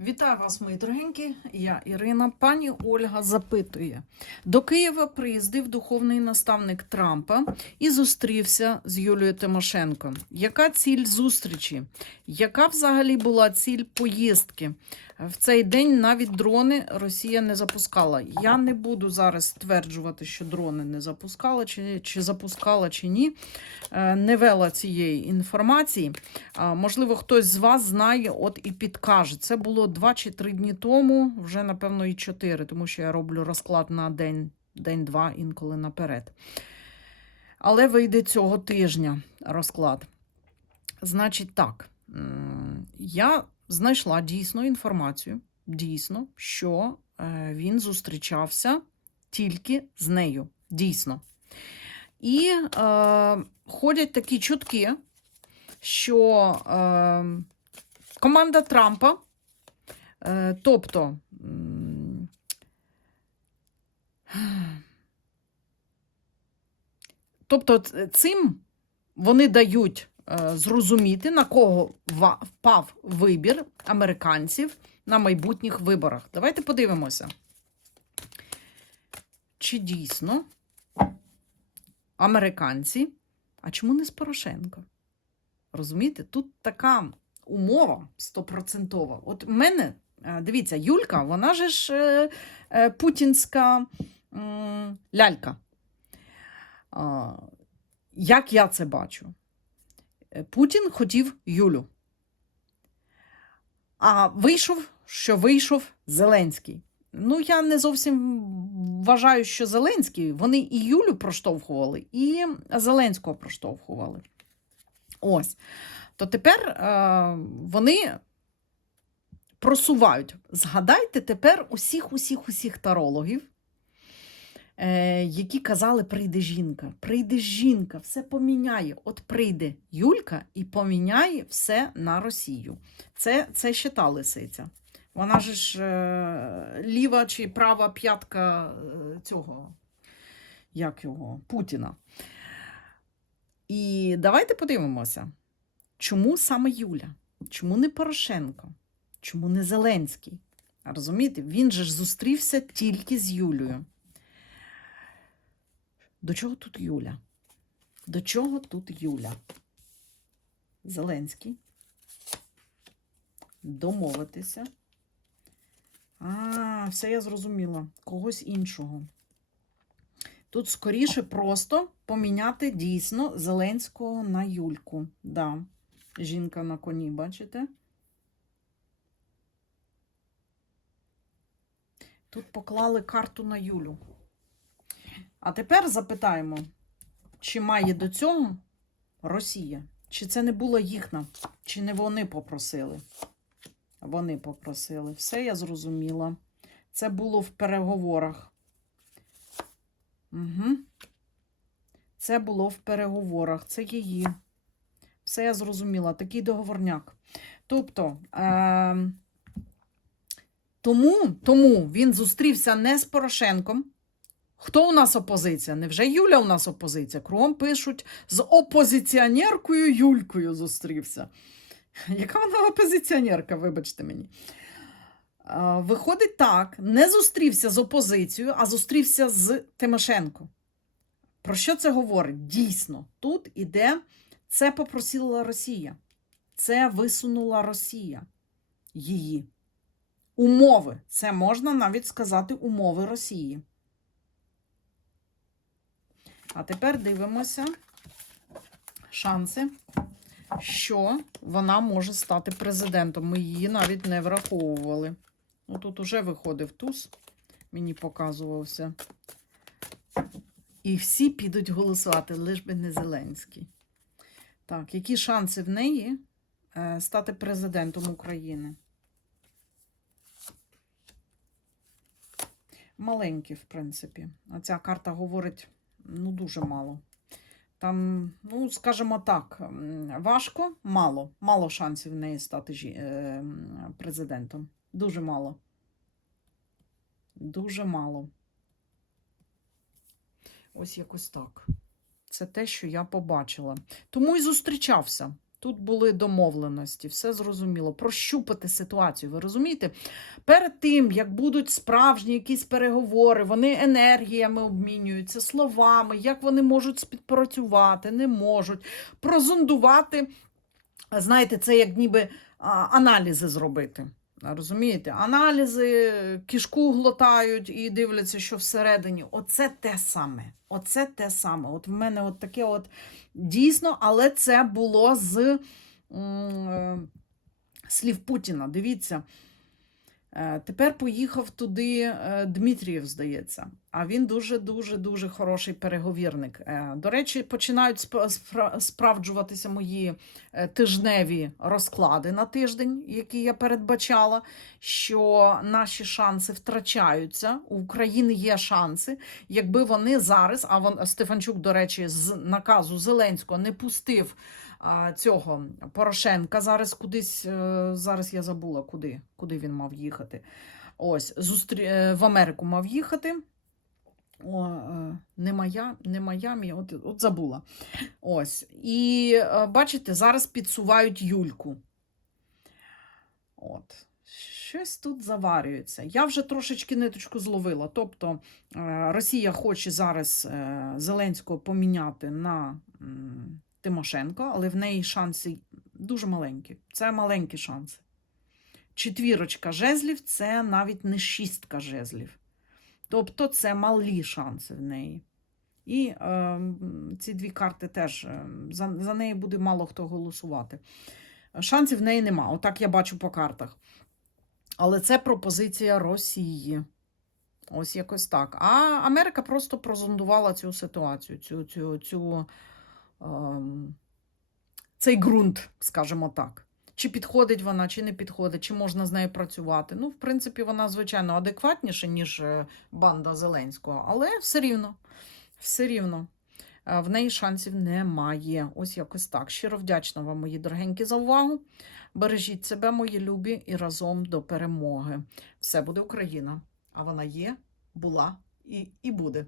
Вітаю вас, мої дорогенькі. Я Ірина. Пані Ольга запитує: до Києва приїздив духовний наставник Трампа і зустрівся з Юлією Тимошенко. Яка ціль зустрічі? Яка взагалі була ціль поїздки? В цей день навіть дрони Росія не запускала. Я не буду зараз стверджувати, що дрони не запускала, чи, чи запускала, чи ні. Е, Не вела цієї інформації. Можливо, хтось з вас знає, от і підкаже. Це було 2 чи 3 дні тому, вже, напевно, і 4, тому що я роблю розклад на день, день-два, інколи наперед. Але вийде цього тижня розклад. Значить, так, я знайшла дійсно інформацію, дійсно, що е, він зустрічався тільки з нею. Дійсно. І е, ходять такі чутки, що е, команда Трампа, тобто, тобто цим вони дають е, зрозуміти, на кого впав вибір американців на майбутніх виборах. Давайте подивимося. Чи дійсно американці, а чому не з Порошенко? Розумієте, тут така умова стопроцентова. От в мене, е, дивіться, Юлька, вона же ж е, е, путінська лялька. Як я це бачу? Е, Путін хотів Юлю. А вийшов, що вийшов Зеленський. Ну, я не зовсім вважаю, що Зеленський. Вони і Юлю проштовхували, і Зеленського проштовхували. Ось. То тепер е, вони просувають. Згадайте тепер усіх, усіх, усіх тарологів, е, які казали, прийде жінка, прийде жінка, все поміняє. От прийде Юлька і поміняє все на Росію. Це, це ще та лисиця. Вона же ж е, ліва чи права п'ятка е, цього, як його, Путіна. І давайте подивимося, чому саме Юля? Чому не Порошенко? Чому не Зеленський? Розумієте, він же ж зустрівся тільки з Юлею. До чого тут Юля? До чого тут Юля? Зеленський. Домовитися. А, все я зрозуміла. Когось іншого. Тут скоріше просто поміняти дійсно Зеленського на Юльку. Да. Жінка на коні, бачите? Тут поклали карту на Юлю. А тепер запитаємо, чи має до цього Росія? Чи це не була їхня? Чи не вони попросили? Вони попросили. Все я зрозуміла. Це було в переговорах. Угу. Це було в переговорах. Це її. Все я зрозуміла. Такий договорняк. Тобто, е- тому, тому він зустрівся не з Порошенком. Хто у нас опозиція? Невже Юля у нас опозиція? Кругом пишуть, з опозиціонеркою Юлькою зустрівся. Яка вона опозиціонерка, вибачте мені. Виходить так, не зустрівся з опозицією, а зустрівся з Тимошенко. Про що це говорить? Дійсно, тут іде це попросила Росія. Це висунула Росія її. Умови. Це можна навіть сказати умови Росії. А тепер дивимося шанси, що вона може стати президентом. Ми її навіть не враховували. Ну, тут уже виходив туз, мені показувався. І всі підуть голосувати, лиш би не Зеленський. Так, які шанси в неї е, стати президентом України? Маленькі, в принципі. А ця карта говорить ну, дуже мало. Там, ну, скажімо так, важко, мало. Мало шансів в неї стати жі- е, президентом. Дуже мало. Дуже мало. Ось якось так. Це те, що я побачила. Тому і зустрічався. Тут були домовленості, все зрозуміло. Прощупати ситуацію. Ви розумієте? Перед тим, як будуть справжні якісь переговори, вони енергіями обмінюються, словами, як вони можуть співпрацювати, не можуть. Прозондувати, знаєте, це як ніби аналізи зробити. Розумієте? Аналізи, кішку глотають і дивляться, що всередині. Оце те саме. Оце те саме. От в мене от таке от дійсно, але це було з м, е, слів Путіна. Дивіться. Е, Тепер поїхав туди е, Дмитрієв, здається. А він дуже дуже хороший переговірник. Е, До речі, починають спра- спра- справджуватися мої тижневі розклади на тиждень, які я передбачала, що наші шанси втрачаються. У України є шанси, якби вони зараз, а вон Стефанчук, до речі, з наказу Зеленського не пустив цього Порошенка зараз кудись. е, Зараз я забула, куди, куди він мав їхати. Ось, зустрі... е, в Америку мав їхати. О, е, не, Майя... не Майамі, от, от забула. Ось. І бачите, зараз підсувають Юльку. От. Щось тут заварюється. Я вже трошечки ниточку зловила. Тобто Росія хоче зараз Зеленського поміняти на Тимошенко, але в неї шанси дуже маленькі. Це маленькі шанси. Четвірочка жезлів це навіть не шістка жезлів. Тобто це малі шанси в неї. І е, ці дві карти теж е, за, за неї буде мало хто голосувати. Шансів в неї нема. Отак я бачу по картах. Але це пропозиція Росії. Ось якось так. А Америка просто прозондувала цю ситуацію, цю, цю, цю, цей ґрунт, скажімо так. Чи підходить вона, чи не підходить, чи можна з нею працювати. Ну, в принципі, вона, звичайно, адекватніша, ніж е, банда Зеленського, але все рівно, все рівно. е, В неї шансів немає. Ось якось так. Щиро вдячна вам, мої дорогенькі, за увагу. Бережіть себе, мої любі, і разом до перемоги. Все буде Україна. А вона є, була і, і буде.